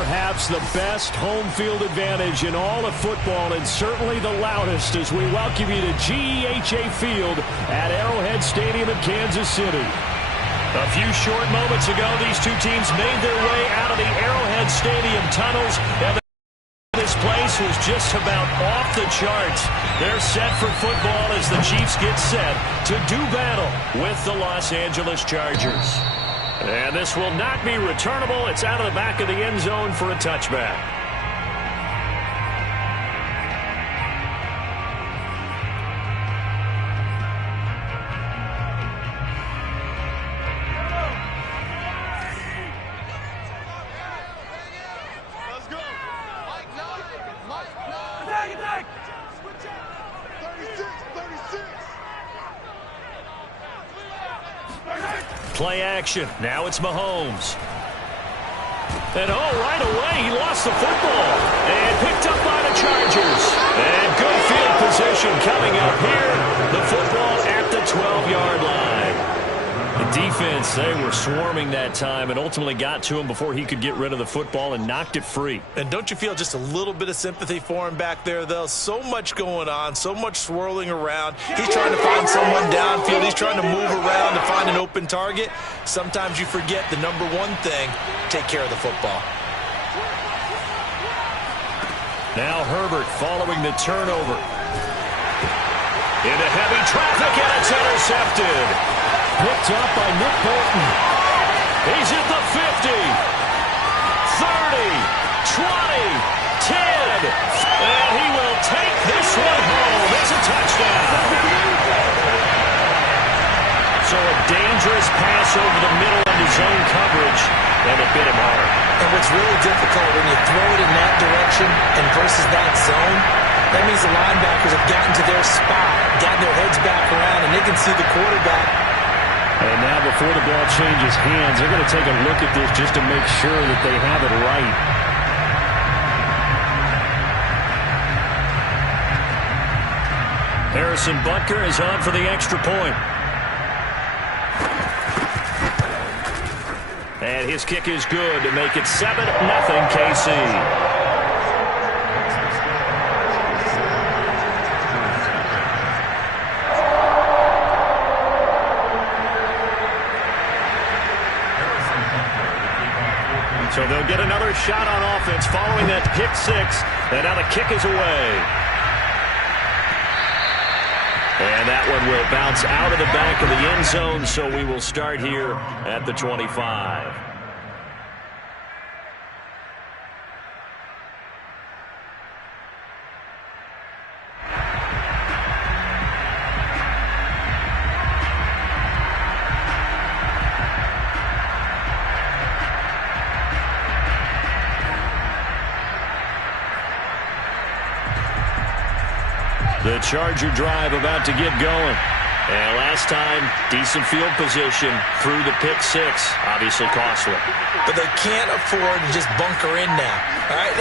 perhaps the best home field advantage in all of football, and certainly the loudest, as we welcome you to GEHA Field at Arrowhead Stadium in Kansas City. A few short moments ago, these two teams made their way out of the Arrowhead Stadium tunnels, and this place was just about off the charts. They're set for football as the Chiefs get set to do battle with the Los Angeles Chargers. And this will not be returnable. It's out of the back of the end zone for a touchback. Play action. Now it's Mahomes. And right away, he lost the football. And picked up by the Chargers. And good field position coming up here. The football at the 12-yard line. The defense, they were swarming that time and ultimately got to him before he could get rid of the football and knocked it free. And don't you feel just a little bit of sympathy for him back there, though? So much going on, so much swirling around. He's trying to find someone downfield. He's trying to move around to find an open target. Sometimes you forget the number one thing, take care of the football. Now Herbert following the turnover. Into heavy traffic, and it's intercepted. Picked up by Nick Bolton. He's at the 50, 30, 20, 10, and he will take this one home. It's a touchdown. So a dangerous pass over the middle into zone coverage, and it bit him hard. And what's really difficult when you throw it in that direction and versus that zone, that means the linebackers have gotten to their spot, gotten their heads back around, and they can see the quarterback. And now before the ball changes hands, they're going to take a look at this just to make sure that they have it right. Harrison Butker is on for the extra point. And his kick is good to make it 7-0 KC. So they'll get another shot on offense following that pick six. And now the kick is away. And that one will bounce out of the back of the end zone, so we will start here at the 25. The Charger drive about to get going. And last time, decent field position through the pick six. Obviously costly. But they can't afford to just bunker in now. All right?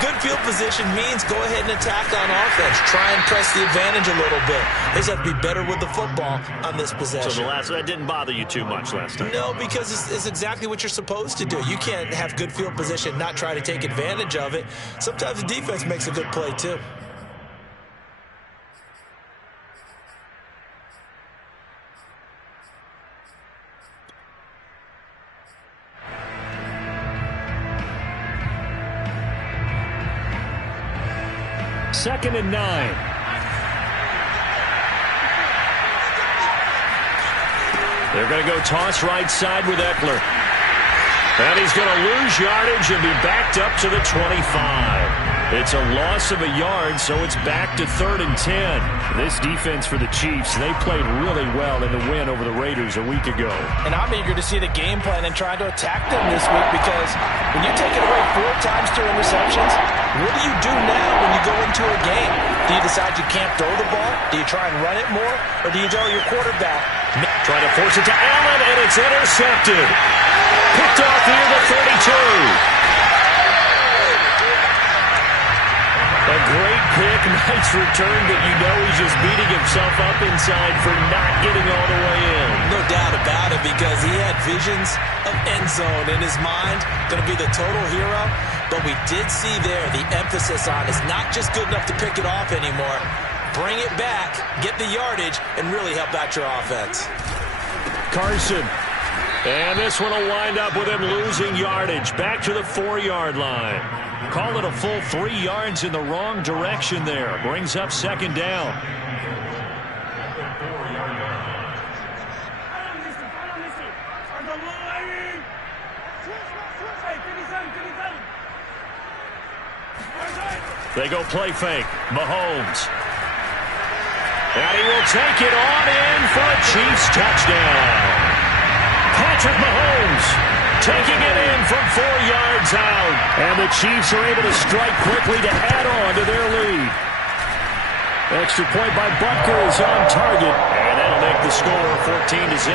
Good field position means go ahead and attack on offense. Try and press the advantage a little bit. They just have to be better with the football on this possession. So that didn't bother you too much last time? No, because it's exactly what you're supposed to do. You can't have good field position, not try to take advantage of it. Sometimes the defense makes a good play, too. Second and 9. They're going to go toss right side with Eckler. And he's going to lose yardage and be backed up to the 25. It's a loss of a yard, so it's back to 3rd and 10. This defense for the Chiefs, they played really well in the win over the Raiders a week ago. And I'm eager to see the game plan and try to attack them this week, because when you take it away 4 times through interceptions, what do you do now when you go into a game? Do you decide you can't throw the ball? Do you try and run it more? Or do you tell your quarterback? Try to force it to Allen, and it's intercepted. Picked off near the 32. A great pick, nice return, but you know he's just beating himself up inside for not getting all the way in. No doubt about it. excitement because he had visions of end zone in his mind, going to be the total hero. But we did see there the emphasis on is not just good enough to pick it off anymore. Bring it back, get the yardage, and really help out your offense. Carson. And this one will wind up with him losing yardage. Back to the 4-yard line. Call it a full 3 yards in the wrong direction there. Brings up second down. They go play fake. Mahomes. And he will take it on in for a Chiefs touchdown. Patrick Mahomes taking it in from 4 yards out. And the Chiefs are able to strike quickly to add on to their lead. Extra point by Butker is on target. And that'll make the score 14-0.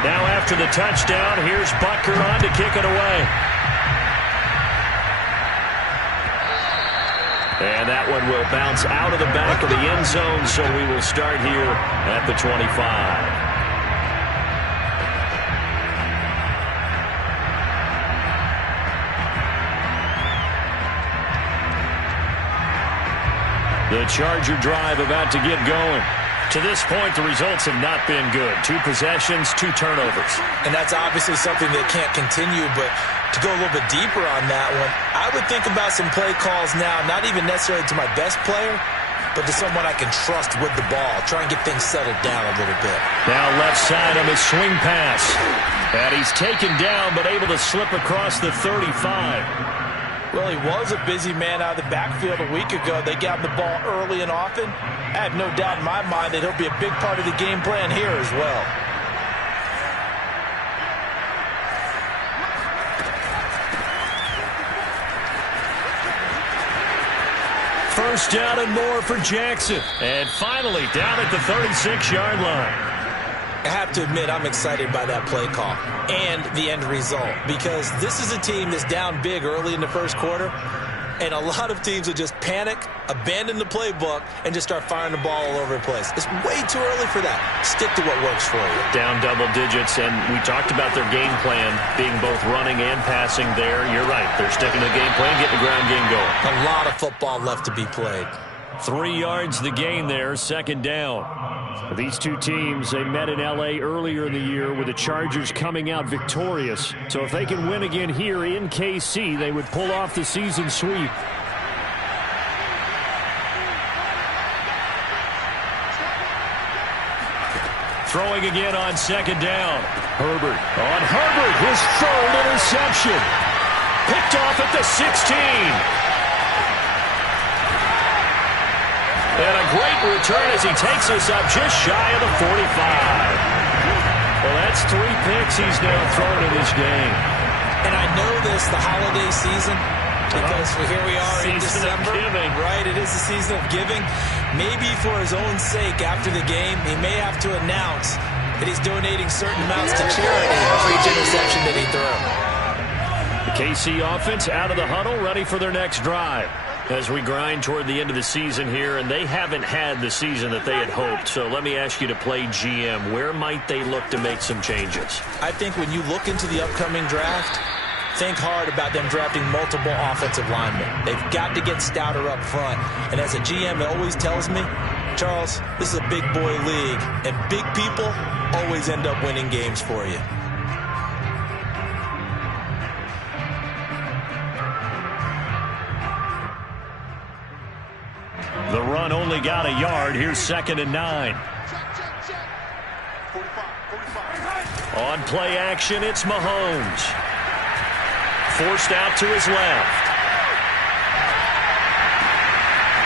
Now after the touchdown, here's Butker on to kick it away. And that one will bounce out of the back of the end zone, so we will start here at the 25. The Charger drive about to get going. To this point, the results have not been good. 2 possessions, 2 turnovers. And that's obviously something that can't continue, but to go a little bit deeper on that one, I would think about some play calls now, not even necessarily to my best player, but to someone I can trust with the ball. Try and get things settled down a little bit. Now left side on his swing pass. And he's taken down, but able to slip across the 35. Well, he was a busy man out of the backfield a week ago. They got the ball early and often. I have no doubt in my mind that he'll be a big part of the game plan here as well. First down and more for Jackson. And finally down at the 36-yard line. I have to admit, I'm excited by that play call and the end result because this is a team that's down big early in the first quarter, and a lot of teams will just panic, abandon the playbook, and just start firing the ball all over the place. It's way too early for that. Stick to what works for you. Down double digits, and we talked about their game plan being both running and passing there. You're right. They're sticking to the game plan, getting the ground game going. A lot of football left to be played. 3 yards the gain there, second down. These two teams, they met in L.A. earlier in the year with the Chargers coming out victorious. So if they can win again here in KC, they would pull off the season sweep. Throwing again on second down. Herbert. On Herbert, his 3rd interception. Picked off at the 16. And a great return as he takes us up just shy of the 45. Well, that's 3 picks he's now thrown in this game. And I know this, the holiday season, because here we are in December. Right, it is the season of giving. Maybe for his own sake after the game, he may have to announce that he's donating certain amounts to charity for each interception that he threw. The KC offense out of the huddle, ready for their next drive. As we grind toward the end of the season here, and they haven't had the season that they had hoped. So let me ask you to play GM. Where might they look to make some changes? I think when you look into the upcoming draft, think hard about them drafting multiple offensive linemen. They've got to get stouter up front. And as a GM, it always tells me, Charles, this is a big boy league, and big people always end up winning games for you. The run only got a yard. Here's 2nd and 9. On play action, it's Mahomes. Forced out to his left.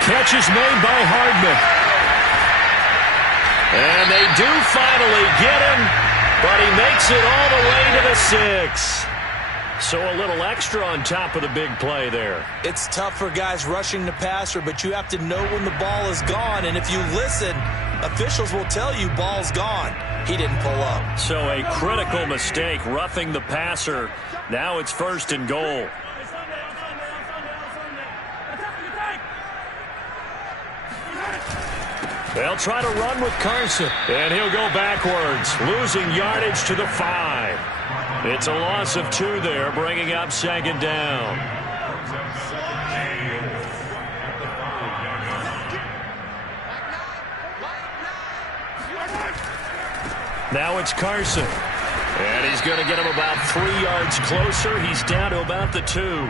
Catch is made by Hardman. And they do finally get him, but he makes it all the way to the 6. So a little extra on top of the big play there. It's tough for guys rushing the passer, but you have to know when the ball is gone. And if you listen, officials will tell you ball's gone. He didn't pull up. So a critical mistake, roughing the passer. Now it's 1st and goal. They'll try to run with Carson, and he'll go backwards, losing yardage to the 5. It's a loss of 2 there, bringing up 2nd down. Now it's Carson, and he's going to get him about 3 yards closer. He's down to about the 2.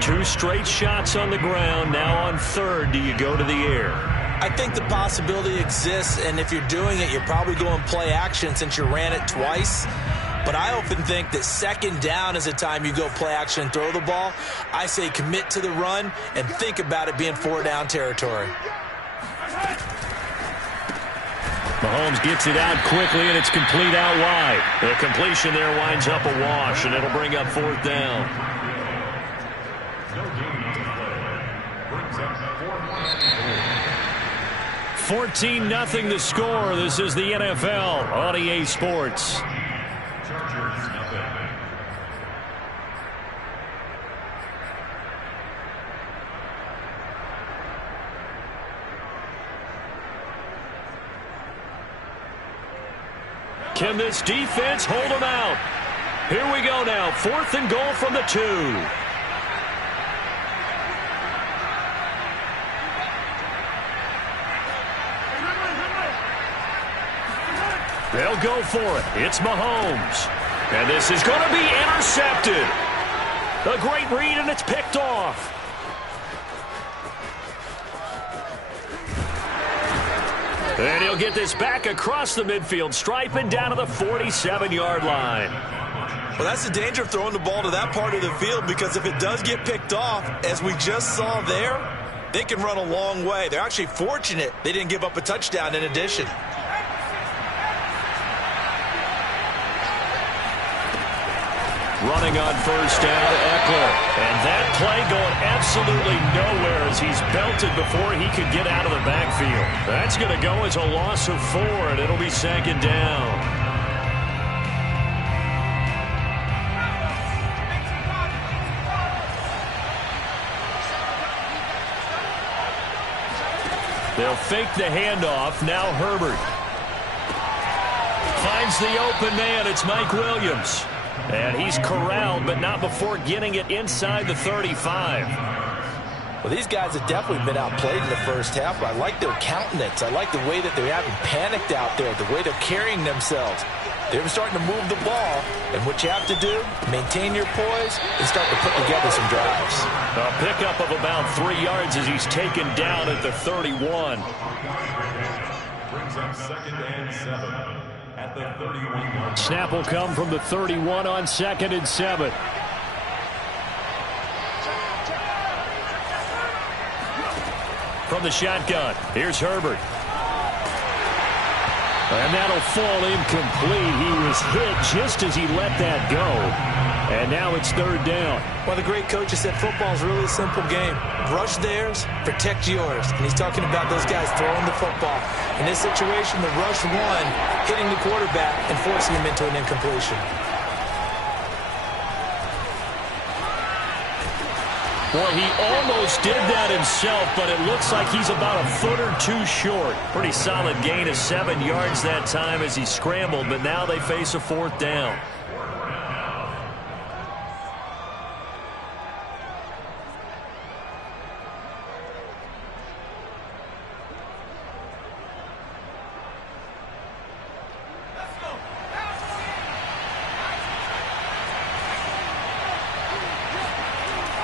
2 straight shots on the ground. Now on 3rd, do you go to the air? I think the possibility exists, and if you're doing it, you're probably going play action since you ran it twice. But I often think that 2nd down is the time you go play action and throw the ball. I say commit to the run and think about it being 4-down territory. Mahomes gets it out quickly, and it's complete out wide. The completion there winds up a wash, and it'll bring up 4th down. 14-0 the score. This is the NFL on EA Sports. Can this defense hold them out? Here we go now. 4th and goal from the 2. They'll go for it. It's Mahomes. And this is going to be intercepted. A great read, and it's picked off. And he'll get this back across the midfield stripe and down to the 47-yard line. Well, that's the danger of throwing the ball to that part of the field, because if it does get picked off, as we just saw there, they can run a long way. They're actually fortunate they didn't give up a touchdown in addition. Running on 1st down, Eckler. And that play going absolutely nowhere as he's belted before he could get out of the backfield. That's going to go as a loss of 4, and it'll be 2nd down. They'll fake the handoff. Now Herbert finds the open man. It's Mike Williams. And he's corralled, but not before getting it inside the 35. Well, these guys have definitely been outplayed in the first half, but I like their countenance. I like the way that they're having panicked out there, the way they're carrying themselves. They're starting to move the ball, and what you have to do, maintain your poise and start to put together some drives. A pickup of about 3 yards as he's taken down at the 31. Brings up 2nd and 7. At the 31-yard. Snap will come from the 31 on 2nd and 7. From the shotgun, here's Herbert. And that'll fall incomplete. He was hit just as he let that go. And now it's 3rd down. Well, the great coach has said football's really a simple game. Rush theirs, protect yours. And he's talking about those guys throwing the football. In this situation, the rush one, hitting the quarterback and forcing him into an incompletion. Boy, he almost did that himself, but it looks like he's about a foot or 2 short. Pretty solid gain of 7 yards that time as he scrambled, but now they face a 4th down.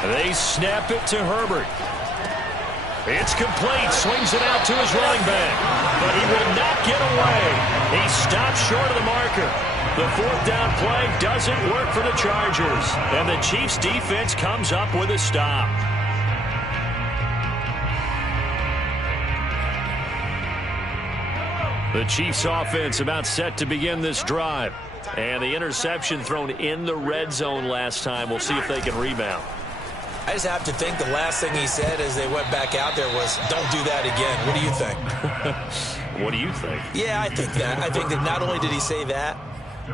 They snap it to Herbert. It's complete. Swings it out to his running back. But he will not get away. He stops short of the marker. The 4th down play doesn't work for the Chargers. And the Chiefs' defense comes up with a stop. The Chiefs' offense about set to begin this drive. And the interception thrown in the red zone last time. We'll see if they can rebound. I just have to think the last thing he said as they went back out there was, don't do that again. What do you think? What do you think? Yeah, I think that. I think that not only did he say that,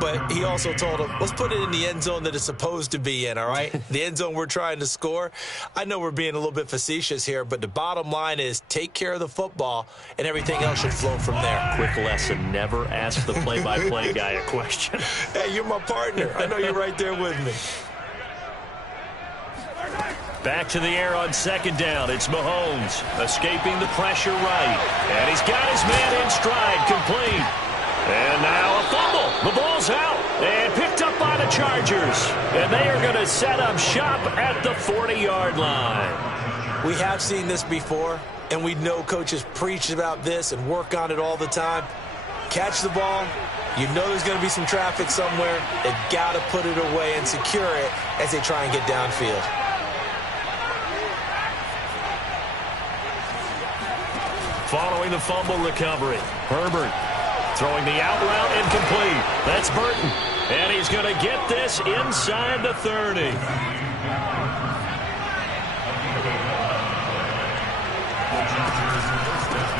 but he also told him, let's put it in the end zone that it's supposed to be in, all right? The end zone we're trying to score. I know we're being a little bit facetious here, but the bottom line is take care of the football, and everything else should flow from there. Quick lesson, never ask the play-by-play guy a question. Hey, you're my partner. I know you're right there with me. Back to the air on second down. It's Mahomes escaping the pressure right. And he's got his man in stride, complete. And now a fumble. The ball's out and picked up by the Chargers. And they are going to set up shop at the 40-yard line. We have seen this before, and we know coaches preach about this and work on it all the time. Catch the ball. You know there's going to be some traffic somewhere. They've got to put it away and secure it as they try and get downfield. Following the fumble recovery, Herbert throwing the out route incomplete. That's Burton. And he's going to get this inside the 30.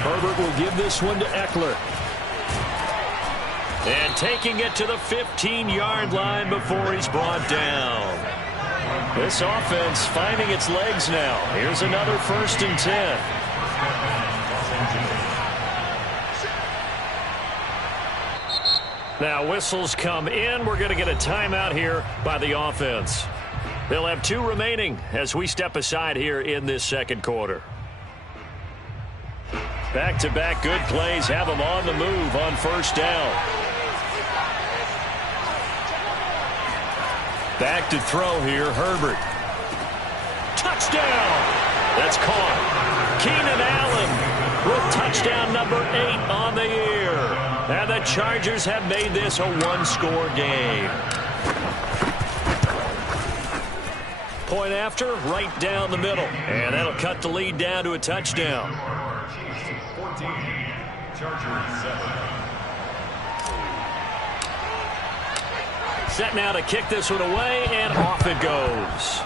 Herbert will give this one to Eckler. And taking it to the 15-yard line before he's brought down. This offense finding its legs now. Here's another 1st and 10. Now whistles come in. We're going to get a timeout here by the offense. They'll have 2 remaining as we step aside here in this second quarter. Back-to-back good plays have them on the move on 1st down. Back to throw here, Herbert. Touchdown! That's caught. Keenan Allen with touchdown number 8 on the year. And the Chargers have made this a 1-score game. Point after, right down the middle. And that'll cut the lead down to a touchdown. 14, Chargers 7. Set now to kick this one away, and off it goes.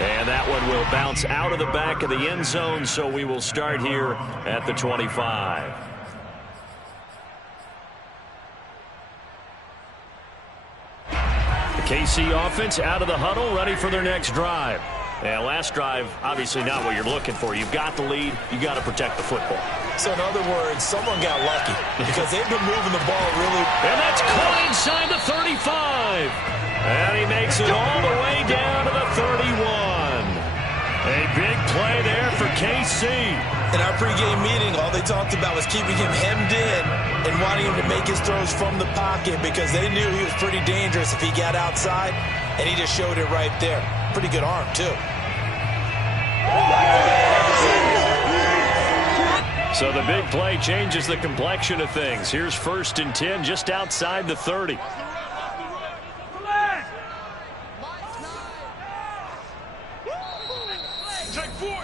And that one will bounce out of the back of the end zone, so we will start here at the 25. The KC offense out of the huddle, ready for their next drive. And last drive, obviously not what you're looking for. You've got the lead. You got to protect the football. So in other words, someone got lucky because they've been moving the ball really. And that's caught inside the 35. And he makes it all the way down to the 31. A big play there for KC. In our pregame meeting, all they talked about was keeping him hemmed in and wanting him to make his throws from the pocket because they knew he was pretty dangerous if he got outside, and he just showed it right there. Pretty good arm, too. So the big play changes the complexion of things. Here's 1st and 10 just outside the 30. Take four.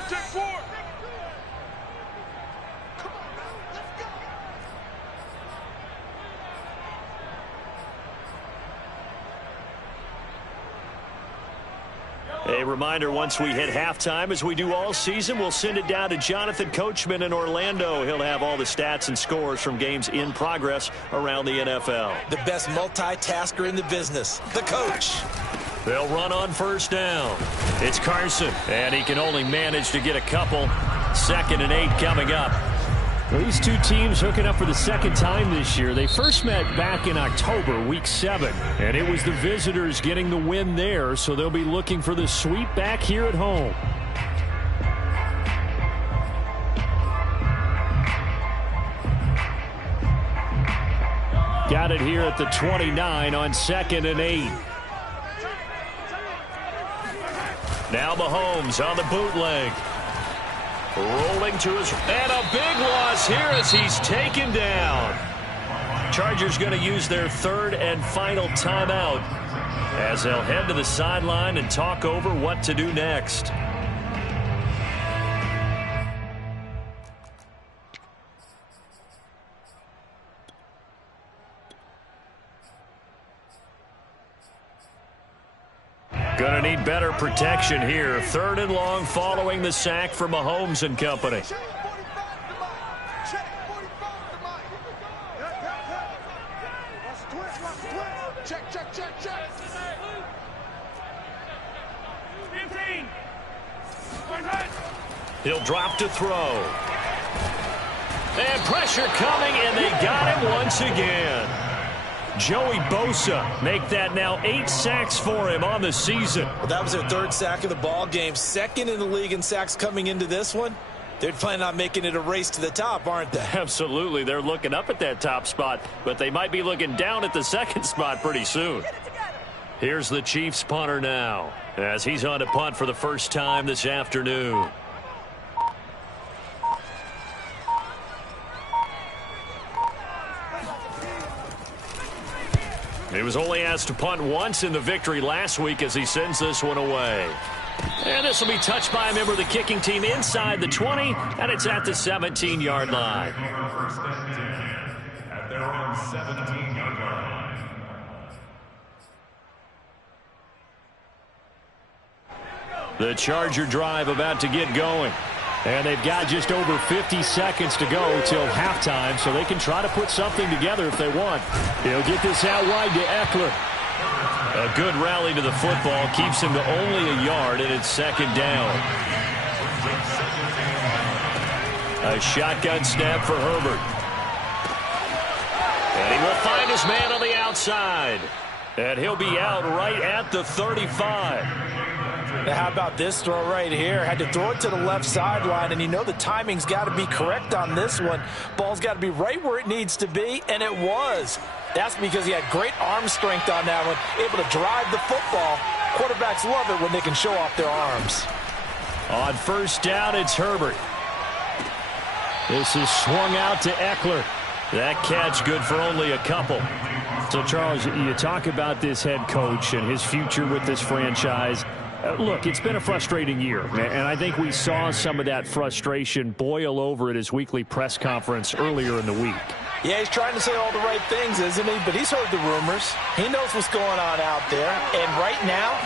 A reminder, once we hit halftime, as we do all season, we'll send it down to Jonathan Coachman in Orlando. He'll have all the stats and scores from games in progress around the NFL. The best multitasker in the business, the coach. They'll run on 1st down. It's Carson, and he can only manage to get a couple. 2nd and 8 coming up. Well, these two teams hooking up for the second time this year. They first met back in October, week 7, and it was the visitors getting the win there, so they'll be looking for the sweep back here at home. Got it here at the 29 on 2nd and 8. Now Mahomes on the bootleg. Rolling to his, and a big loss here as he's taken down. Chargers going to use their 3rd and final timeout as they'll head to the sideline and talk over what to do next. Going to need better protection here. 3rd and long following the sack for Mahomes and company. He'll drop to throw. And pressure coming, and they got him once again. Joey Bosa make that now 8 sacks for him on the season. Well, that was their 3rd sack of the ball game. 2nd in the league in sacks coming into this one. They're planning on making it a race to the top, aren't they? Absolutely. They're looking up at that top spot, but they might be looking down at the 2nd spot pretty soon. Here's the Chiefs punter now, as he's on to punt for the first time this afternoon. He was only asked to punt once in the victory last week as he sends this one away. And this will be touched by a member of the kicking team inside the 20, and it's at the 17-yard line. At their own 17-yard line. The Charger drive about to get going. And they've got just over 50 seconds to go till halftime, so they can try to put something together if they want. He'll get this out wide to Eckler. A good rally to the football keeps him to only a yard, and it's 2nd down. A shotgun snap for Herbert. And he will find his man on the outside. And he'll be out right at the 35. Now, how about this throw right here? Had to throw it to the left sideline, and you know the timing's got to be correct on this one. Ball's got to be right where it needs to be, and it was. That's because he had great arm strength on that one, able to drive the football. Quarterbacks love it when they can show off their arms. On 1st down, it's Herbert. This is swung out to Eckler. That catch good for only a couple. So, Charles, you talk about this head coach and his future with this franchise. Look, it's been a frustrating year, and I think we saw some of that frustration boil over at his weekly press conference earlier in the week. Yeah, he's trying to say all the right things, isn't he? But he's heard the rumors. He knows what's going on out there. And right now,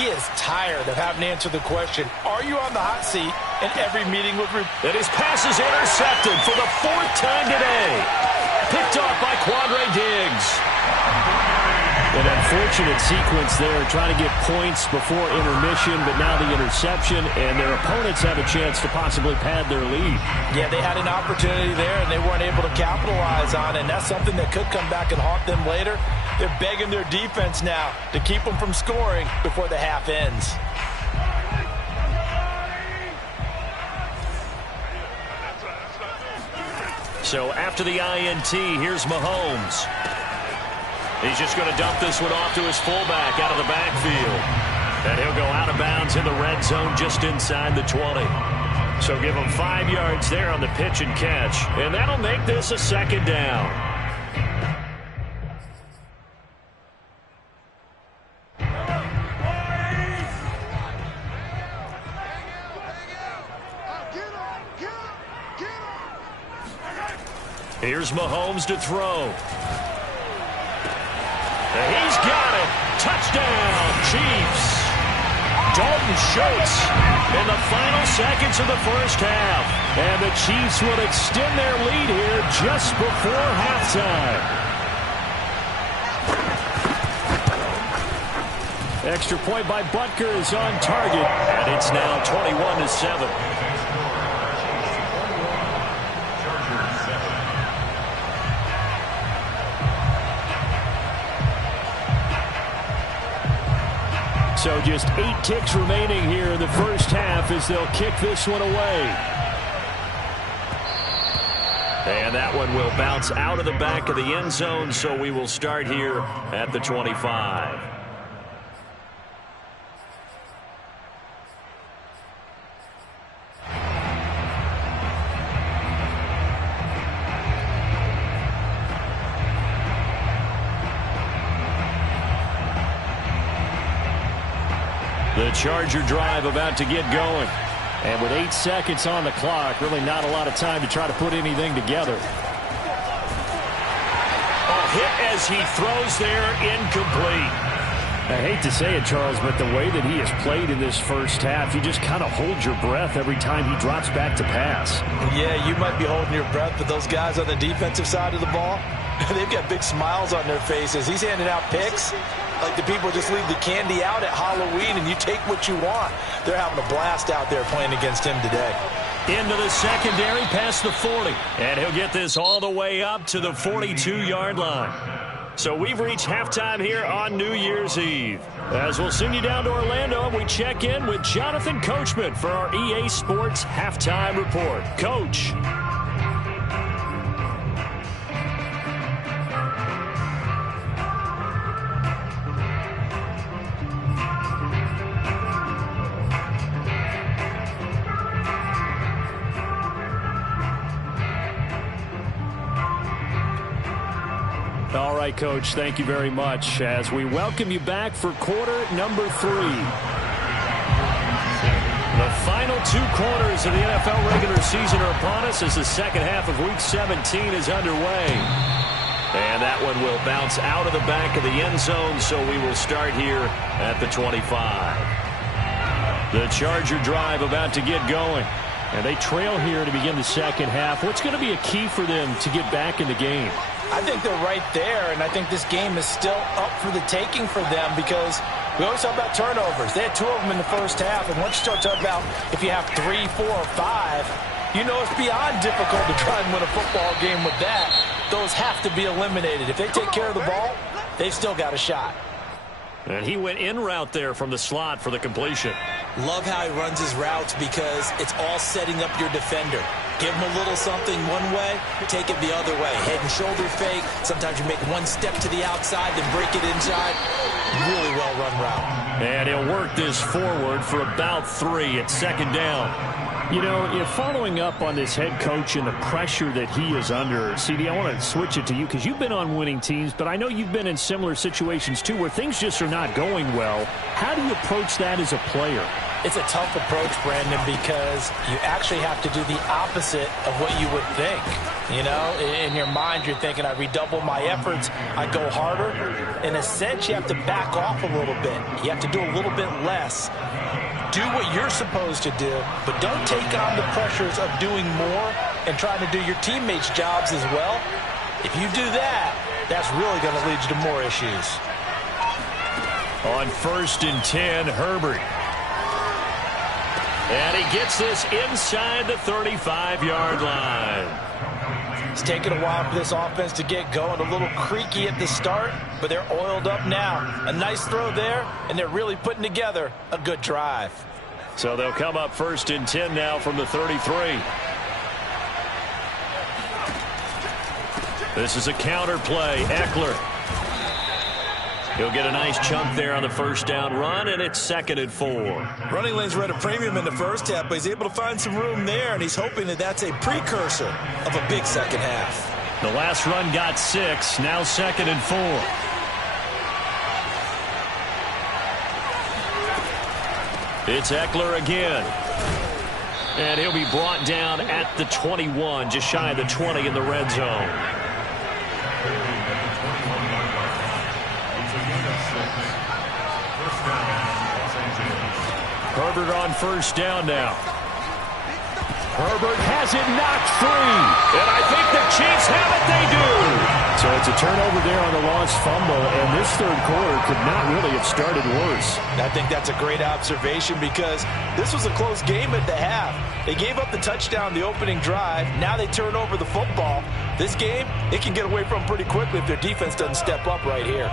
he is tired of having to answer the question, are you on the hot seat in every meeting with... And his pass is intercepted for the 4th time today. Picked off by Quandre Diggs. An unfortunate sequence there, trying to get points before intermission, but now the interception, and their opponents have a chance to possibly pad their lead. Yeah, they had an opportunity there, and they weren't able to capitalize on it, and that's something that could come back and haunt them later. They're begging their defense now to keep them from scoring before the half ends. So after the INT, here's Mahomes. He's just going to dump this one off to his fullback out of the backfield. And he'll go out of bounds in the red zone just inside the 20. So give him 5 yards there on the pitch and catch. And that'll make this a 2nd down. Here's Mahomes to throw. He's got it. Touchdown, Chiefs. Dalton Schultz in the final seconds of the 1st half. And the Chiefs will extend their lead here just before halftime. Extra point by Butker is on target. And it's now 21-7. So just 8 ticks remaining here in the 1st half as they'll kick this one away. And that one will bounce out of the back of the end zone, so we will start here at the 25. The Charger drive about to get going. And with 8 seconds on the clock, really not a lot of time to try to put anything together. A hit as he throws there, incomplete. I hate to say it, Charles, but the way that he has played in this 1st half, you just kind of hold your breath every time he drops back to pass. Yeah, you might be holding your breath, but those guys on the defensive side of the ball, they've got big smiles on their faces. He's handing out picks. like the people just leave the candy out at Halloween and you take what you want. They're having a blast out there playing against him today. Into the secondary, past the 40. And he'll get this all the way up to the 42-yard line. So we've reached halftime here on New Year's Eve. As we'll send you down to Orlando, we check in with Jonathan Coachman for our EA Sports Halftime Report. Coach. All right, Coach, thank you very much as we welcome you back for quarter number 3. The final 2 quarters of the NFL regular season are upon us as the second half of Week 17 is underway. And that one will bounce out of the back of the end zone, so we will start here at the 25. The Charger drive about to get going. And they trail here to begin the second half. What's going to be a key for them to get back in the game? I think they're right there, and I think this game is still up for the taking for them because we always talk about turnovers. They had 2 of them in the first half, and once you start talking about if you have 3, 4, or 5, you know it's beyond difficult to try and win a football game with that. Those have to be eliminated. If they take care of the ball, they've still got a shot. And he went in route there from the slot for the completion. Love how he runs his routes because it's all setting up your defender. Give him a little something one way, take it the other way. Head and shoulder fake. Sometimes you make one step to the outside, then break it inside. Really well-run route. And he'll work this forward for about 3 at second down. You know, following up on this head coach and the pressure that he is under, CD, I want to switch it to you because you've been on winning teams, but I know you've been in similar situations too where things just are not going well. How do you approach that as a player? It's a tough approach, Brandon, because you actually have to do the opposite of what you would think. You know, in your mind, you're thinking, I redouble my efforts, I go harder. In a sense, you have to back off a little bit. You have to do a little bit less. Do what you're supposed to do, but don't take on the pressures of doing more and trying to do your teammates' jobs as well. If you do that, that's really going to lead you to more issues. On 1st and 10, Herbert. And he gets this inside the 35-yard line. It's taken a while for this offense to get going. A little creaky at the start, but they're oiled up now. A nice throw there, and they're really putting together a good drive. So they'll come up 1st and 10 now from the 33. This is a counter play. Eckler. He'll get a nice chunk there on the first down run, and it's 2nd and 4. Running lanes were at a premium in the first half, but he's able to find some room there, and he's hoping that that's a precursor of a big second half. The last run got 6, now 2nd and 4. It's Eckler again. And he'll be brought down at the 21, just shy of the 20 in the red zone. Herbert on 1st down now. Herbert has it knocked free. And I think the Chiefs have it. They do. So it's a turnover there on the lost fumble, and this third quarter could not really have started worse. I think that's a great observation because this was a close game at the half. They gave up the touchdown the opening drive. Now they turn over the football. This game, it can get away from pretty quickly if their defense doesn't step up right here.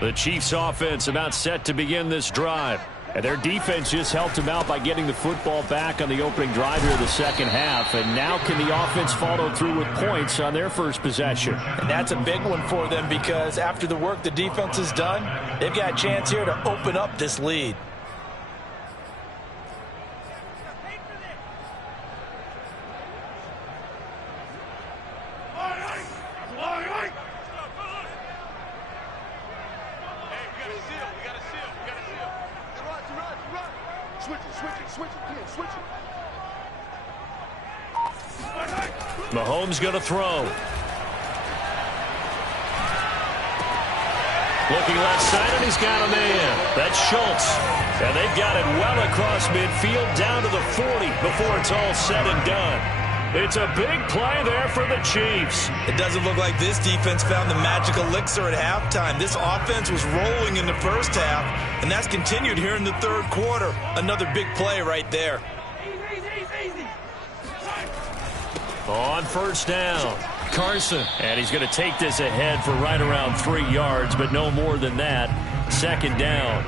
The Chiefs offense about set to begin this drive. And their defense just helped them out by getting the football back on the opening drive here of the second half. And now can the offense follow through with points on their first possession? And that's a big one for them because after the work the defense has done, they've got a chance here to open up this lead. Mahomes going to throw. Looking left side, and he's got a man. That's Schultz. And they've got it well across midfield down to the 40 before it's all said and done. It's a big play there for the Chiefs. It doesn't look like this defense found the magic elixir at halftime. This offense was rolling in the first half, and that's continued here in the third quarter. Another big play right there. On first down, Carson. And he's going to take this ahead for right around 3 yards, but no more than that. Second down.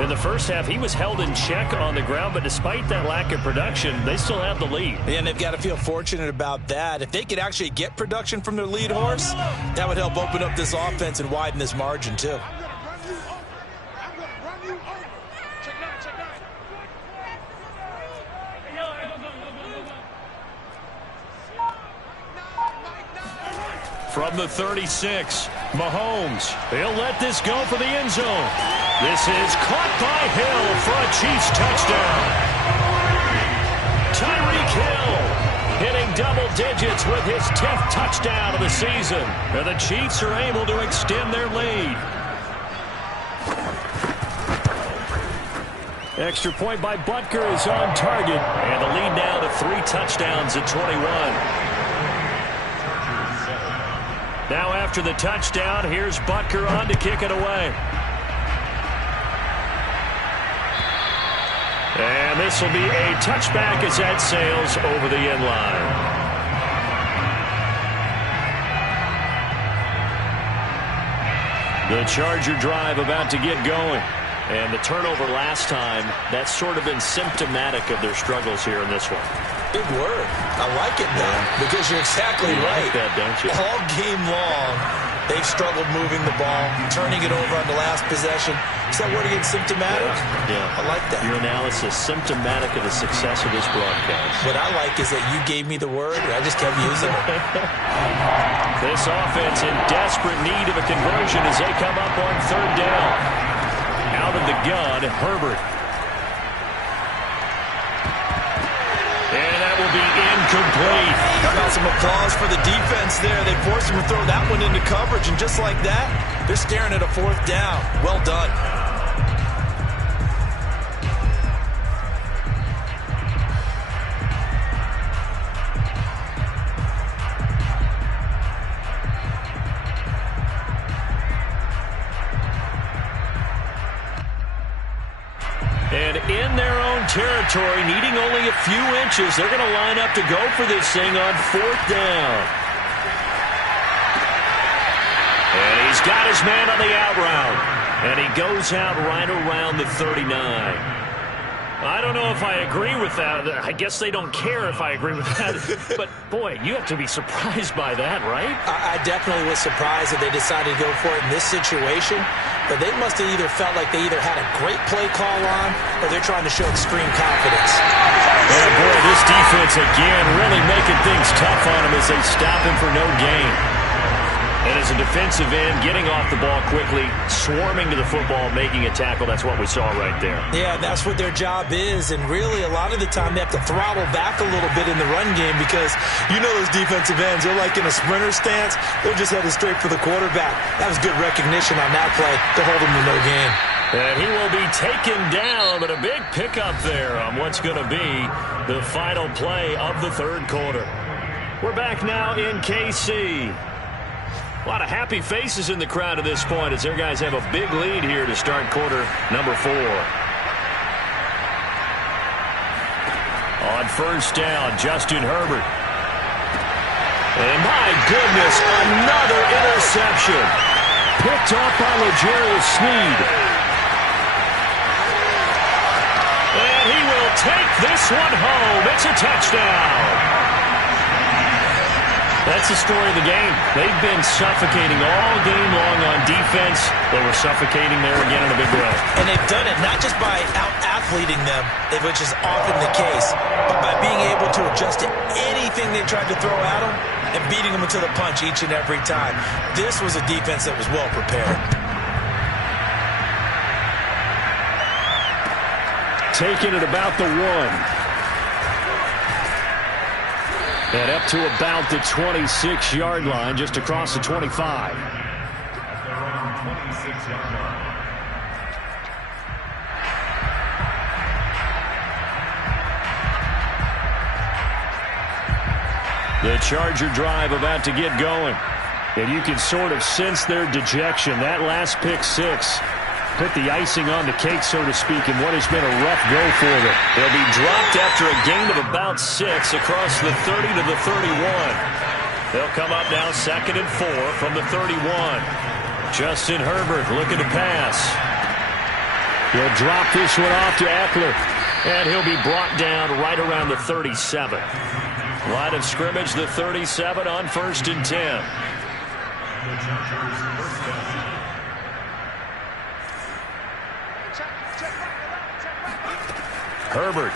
In the first half, he was held in check on the ground, but despite that lack of production, they still have the lead. And they've got to feel fortunate about that. If they could actually get production from their lead horse, that would help open up this offense and widen this margin, too. From the 36, Mahomes. He'll let this go for the end zone. This is caught by Hill for a Chiefs touchdown. Tyreek Hill hitting double digits with his 10th touchdown of the season. And the Chiefs are able to extend their lead. Extra point by Butker is on target. And the lead now to 3 touchdowns at 21. Now after the touchdown, here's Butker on to kick it away. And this will be a touchback as that sails over the end line. The Charger drive about to get going. And the turnover last time, that's sort of been symptomatic of their struggles here in this one. Big word. I like it, though, because you're exactly right. You like that, don't you? All game long, they've struggled moving the ball, turning it over on the last possession. Is that word again, symptomatic? Yeah. I like that. Your analysis, symptomatic of the success of this broadcast. What I like is that you gave me the word, and I just kept using it. This offense in desperate need of a conversion as they come up on third down. Out of the gun, Herbert. And that will be incomplete. How about some applause for the defense there? They forced him to throw that one into coverage, and just like that, they're staring at a fourth down. Well done. And in their own territory, needing only a few inches, they're going to line up to go for this thing on fourth down. And he's got his man on the out route. And he goes out right around the 39. I don't know if I agree with that. I guess they don't care if I agree with that. But, boy, you have to be surprised by that, right? I definitely was surprised that they decided to go for it in this situation. But they must have either felt like they either had a great play call on or they're trying to show extreme confidence. Oh, boy, this defense again really making things tough on him as they stop him for no gain. And as a defensive end, getting off the ball quickly, swarming to the football, making a tackle, that's what we saw right there. Yeah, that's what their job is. And really, a lot of the time, they have to throttle back a little bit in the run game because you know those defensive ends, they're like in a sprinter stance. They're just headed straight for the quarterback. That was good recognition on that play to hold him to no gain. And he will be taken down, but a big pickup there on what's going to be the final play of the third quarter. We're back now in KC. A lot of happy faces in the crowd at this point as their guys have a big lead here to start quarter number 4. On first down, Justin Herbert. And my goodness, another interception. Picked off by L'Jarius Sneed. And he will take this one home. It's a touchdown. That's the story of the game. They've been suffocating all game long on defense. They were suffocating there again in a big way. And they've done it not just by out-athleting them, which is often the case, but by being able to adjust to anything they tried to throw at them and beating them to the punch each and every time. This was a defense that was well prepared. Taking it about the 1. And up to about the 26-yard line, just across the 25. At their own 26-yard line. Charger drive about to get going. And you can sort of sense their dejection. That last pick six put the icing on the cake, so to speak, in what has been a rough go for them. They'll be dropped after a gain of about 6 across the 30 to the 31. They'll come up now 2nd and 4 from the 31. Justin Herbert looking to pass. He'll drop this one off to Eckler. And he'll be brought down right around the 37. Line of scrimmage, the 37 on 1st and 10. Herbert.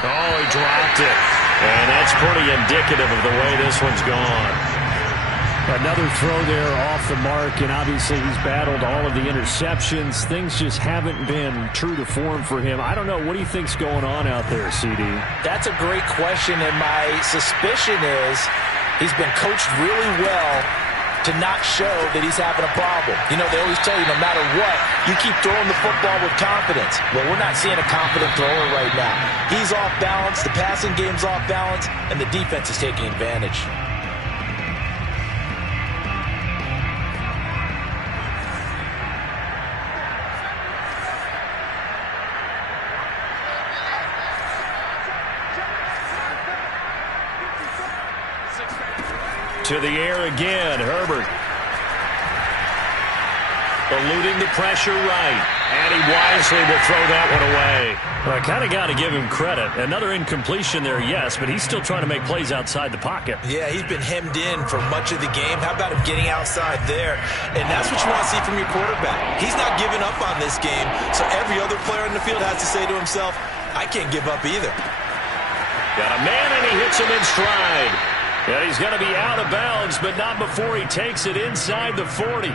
Oh, he dropped it. And that's pretty indicative of the way this one's gone. Another throw there off the mark, and obviously he's battled all of the interceptions. Things just haven't been true to form for him. I don't know. What do you think's going on out there, CD? That's a great question, and my suspicion is he's been coached really well to not show that he's having a problem. You know, they always tell you no matter what, you keep throwing the football with confidence. Well, we're not seeing a confident thrower right now. He's off balance, the passing game's off balance, and the defense is taking advantage. To the air again, Herbert. Eluding the pressure right. And he wisely will throw that one away. Well, I kind of got to give him credit. Another incompletion there, yes, but he's still trying to make plays outside the pocket. Yeah, he's been hemmed in for much of the game. How about him getting outside there? And that's what you want to see from your quarterback. He's not giving up on this game, so every other player in the field has to say to himself, I can't give up either. Got a man, and he hits him in stride. And he's going to be out of bounds, but not before he takes it inside the 40.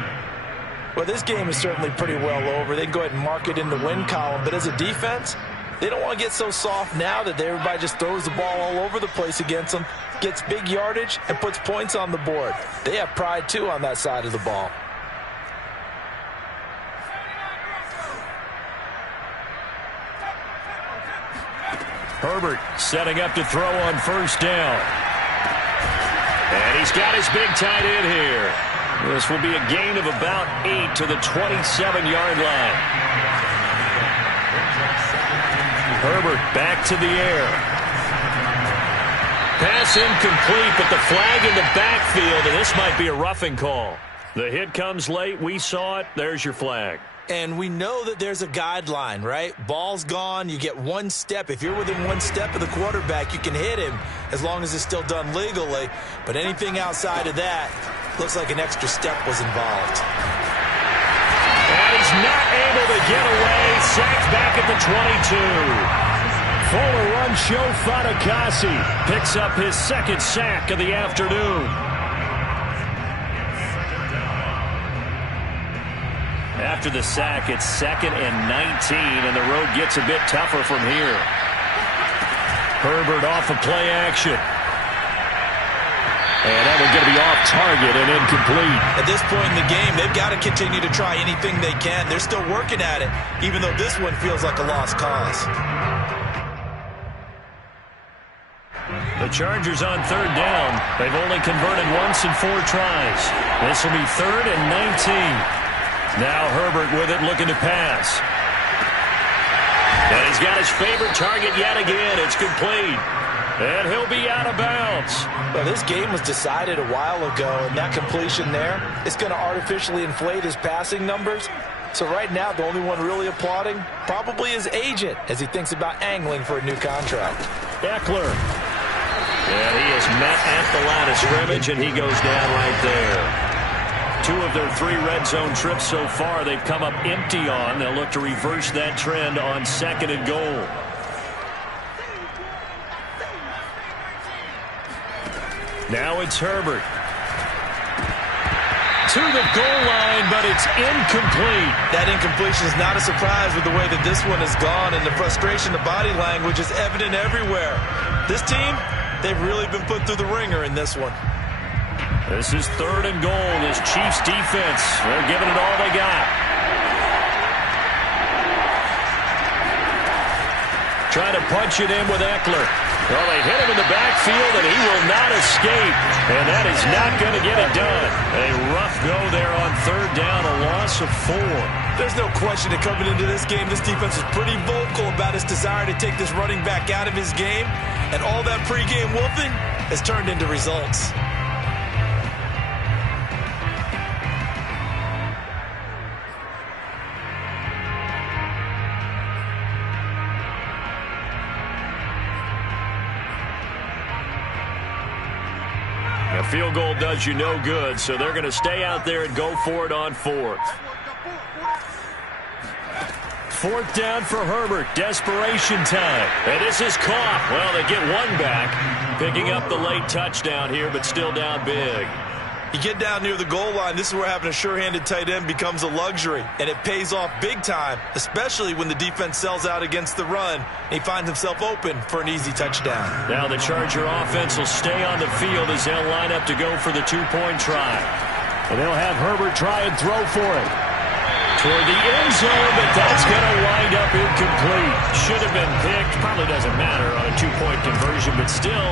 Well, this game is certainly pretty well over. They can go ahead and mark it in the win column. But as a defense, they don't want to get so soft now that everybody just throws the ball all over the place against them, gets big yardage, and puts points on the board. They have pride, too, on that side of the ball. Herbert setting up to throw on 1st down. And he's got his big tight end here. This will be a gain of about 8 to the 27-yard line. Herbert back to the air. Pass incomplete, but the flag in the backfield, and this might be a roughing call. The hit comes late. We saw it. There's your flag. And we know that there's a guideline, right? Ball's gone. You get 1 step. If you're within 1 step of the quarterback, you can hit him as long as it's still done legally. But anything outside of that looks like an extra step was involved. And he's not able to get away. Sacked back at the 22. Fuller run show Fatukasi picks up his 2nd sack of the afternoon. After the sack, it's 2nd and 19, and the road gets a bit tougher from here. Herbert off of play action. And that one's going to be off target and incomplete. At this point in the game, they've got to continue to try anything they can. They're still working at it, even though this one feels like a lost cause. The Chargers on 3rd down. They've only converted once in 4 tries. This will be 3rd and 19. Now Herbert with it, looking to pass. And he's got his favorite target yet again. It's complete. And he'll be out of bounds. Well, this game was decided a while ago, and that completion there is going to artificially inflate his passing numbers. So right now, the only one really applauding probably his agent as he thinks about angling for a new contract. Eckler. And he is met at the line of scrimmage, and he goes down right there. 2 of their 3 red zone trips so far they've come up empty on. They'll look to reverse that trend on 2nd and goal. Now it's Herbert. To the goal line, but it's incomplete. That incompletion is not a surprise with the way that this one has gone, and the frustration, the body language is evident everywhere. This team, they've really been put through the ringer in this one. This is 3rd and goal. This Chiefs defense, they're giving it all they got. Trying to punch it in with Eckler. Well, they hit him in the backfield, and he will not escape. And that is not going to get it done. A rough go there on third down, a loss of 4. There's no question that coming into this game, this defense was pretty vocal about its desire to take this running back out of his game. And all that pregame wolfing has turned into results. A field goal does you no good, so they're going to stay out there and go for it on 4th. 4th down for Herbert. Desperation time. And this is caught. Well, they get one back, picking up the late touchdown here, but still down big. You get down near the goal line, this is where having a sure-handed tight end becomes a luxury, and it pays off big time, especially when the defense sells out against the run, and he finds himself open for an easy touchdown. Now the Charger offense will stay on the field as they'll line up to go for the 2-point try. And they'll have Herbert try and throw for it. Toward the end zone, but that's going to wind up incomplete. Should have been picked. Probably doesn't matter on a 2-point conversion, but still,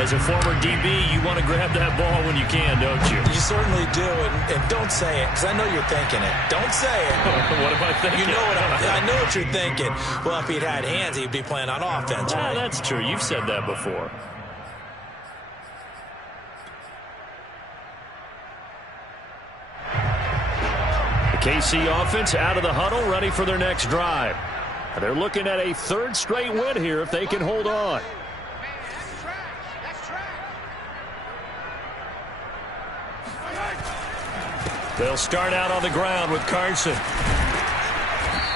as a former DB, you want to grab that ball when you can, don't you? You certainly do, and don't say it, because I know you're thinking it. Don't say it. What am I thinking? You know I know what you're thinking. Well, if he'd had hands, he'd be playing on offense, right? That's true. You've said that before. KC offense out of the huddle, ready for their next drive. They're looking at a 3rd straight win here if they can hold on. They'll start out on the ground with Carson.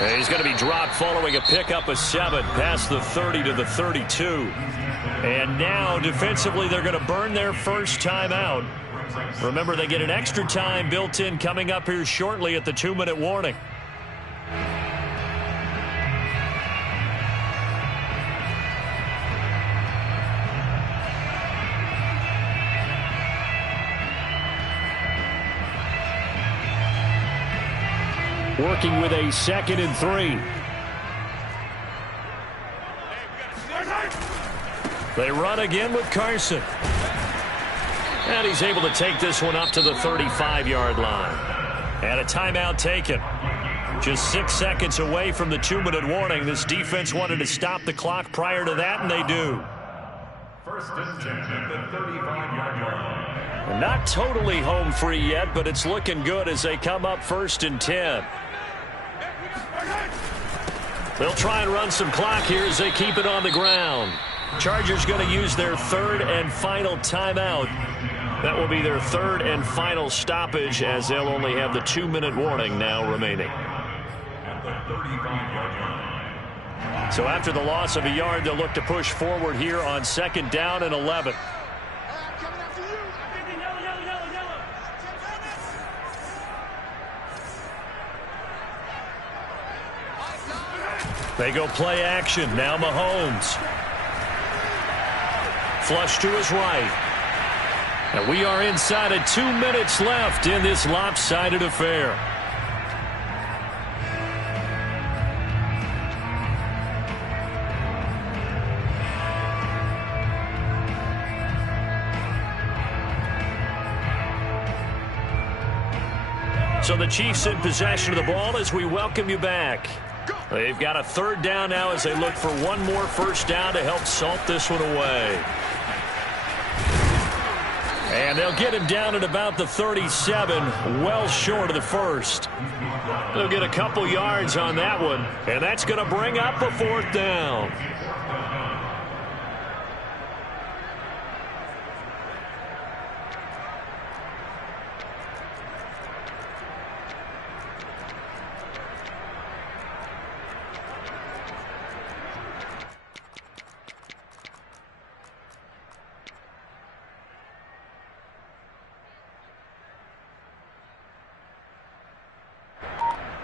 And he's going to be dropped following a pickup of 7 past the 30 to the 32. And now defensively they're going to burn their first time out. Remember, they get an extra time built in coming up here shortly at the 2-minute warning. Working with a 2nd and 3. They run again with Carson. And he's able to take this one up to the 35-yard line. And a timeout taken. Just 6 seconds away from the 2-minute warning. This defense wanted to stop the clock prior to that, and they do. 1st and 10 at the 35-yard line. Not totally home free yet, but it's looking good as they come up 1st and 10. They'll try and run some clock here as they keep it on the ground. Chargers going to use their 3rd and final timeout. That will be their 3rd and final stoppage as they'll only have the 2-minute warning now remaining. At the 35-yard line. So after the loss of a yard, they'll look to push forward here on 2nd down and 11. They go play action. Now Mahomes. Flush to his right. And we are inside of 2 minutes left in this lopsided affair. So the Chiefs in possession of the ball as we welcome you back. They've got a 3rd down now as they look for one more 1st down to help salt this one away. And they'll get him down at about the 37, well short of the 1st. They'll get a couple yards on that one, and that's going to bring up a 4th down.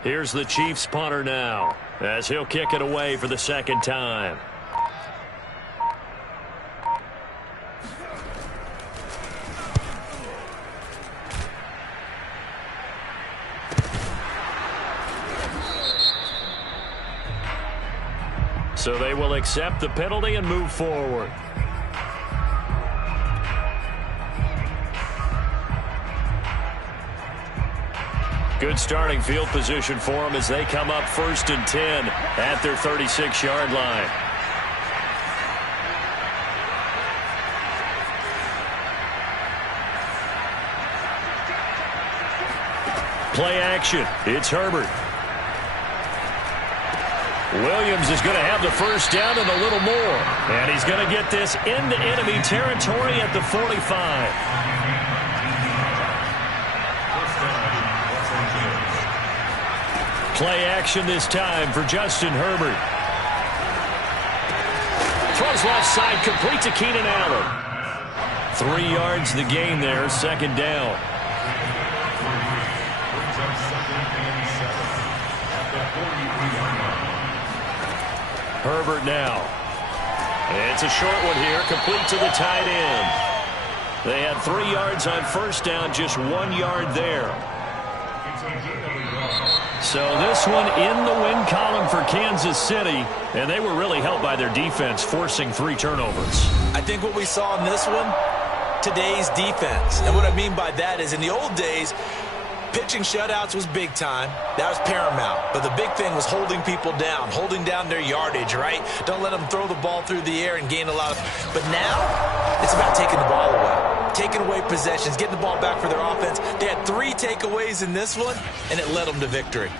Here's the Chiefs punter now as he'll kick it away for the 2nd time. So they will accept the penalty and move forward. Good starting field position for them as they come up 1st and 10 at their 36-yard line. Play action. It's Herbert. Williams is going to have the first down and a little more. And he's going to get this into enemy territory at the 45. Play action this time for Justin Herbert. Throws left side, complete to Keenan Allen. 3 yards the gain there, 2nd down. Herbert now. It's a short one here, complete to the tight end. They had 3 yards on 1st down, just 1 yard there. So this one in the win column for Kansas City, and they were really helped by their defense, forcing 3 turnovers. I think what we saw in this one, today's defense. And what I mean by that is in the old days, pitching shutouts was big time. That was paramount. But the big thing was holding people down, holding down their yardage, right? Don't let them throw the ball through the air and gain a lot of... But now, it's about taking the ball away, taking away possessions, getting the ball back for their offense. They had 3 takeaways in this one, and it led them to victory.